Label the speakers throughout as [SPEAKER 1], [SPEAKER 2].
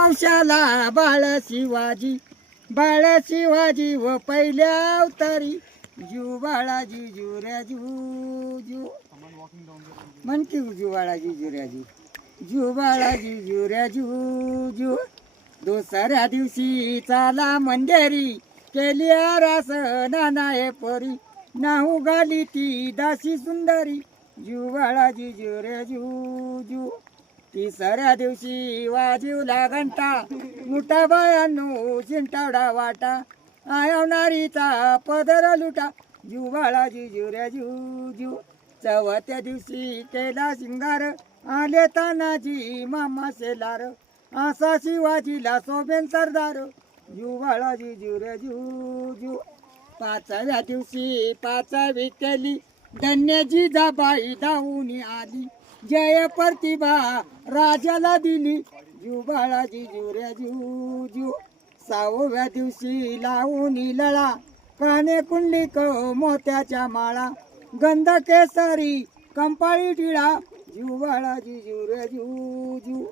[SPEAKER 1] पावसाला बाळ शिवाजी बाळ शिवाजी व पहिल्या अवतारी. जू बाळाजी जुऱ्या जू जू. म्हण की जू बाळाजी जुऱ्या जू जू बाळाजी जुऱ्या जू जू. दुसऱ्या दिवशी चाला मंदेरी केली आरास नाना पोरी. नाहू गाली ती दासी सुंदरी. जू बाळाजी जुऱ्या जू जू. तिसऱ्या दिवशी वाजीवला घंटा लुटा बायांनो चिंटावडा वाटा. आयवणारीचा पदर लुटा. जू बाळाजी जुऱ्या जीव. जू दिवशी केला शिंगार. आले तानाजी मामा शेलार. असा शिवाजीला सोबेन सरदार. जू बाळाजी जुऱ्या जीव. पाचव्या दिवशी पाचवी केली. धन्यजी जाबाई धावून आली. जय प्रतिभा राजाला दिली. जीव बाळाजी जुऱ्या जीव जीव. सहाव्या दिवशी लावून लळा काने क मोत्याच्या माळा. गंध केसरी कंपाळी टिळा. जीव बाळाजी जुऱ्या जीव जीव.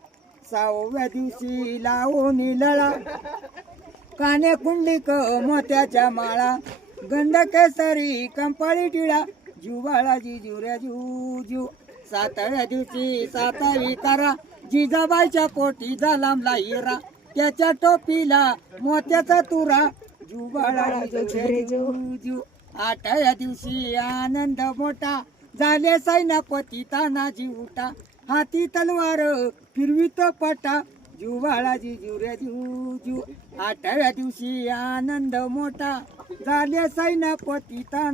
[SPEAKER 1] सहाव्या दिवशी लावून लळा काने क मोत्याच्या माळा. गंध केसरी कंपाळी टिळा. जुबाळाजी जुऱ्या जीव जीव. सातव्या दिवशी सातावी करा. जिजाबाईच्या पोटी झाला हिरा त्याच्या टोपीला मोत्याचा तुरा. आठव्या दिवशी आनंद मोठा. झाले सैनापती तानाजी उठा. हाती तलवार फिरवित पटा. जुबाळाजी जुऱ्या जू जू. आठव्या दिवशी आनंद मोठा. झाले सैनापती ताना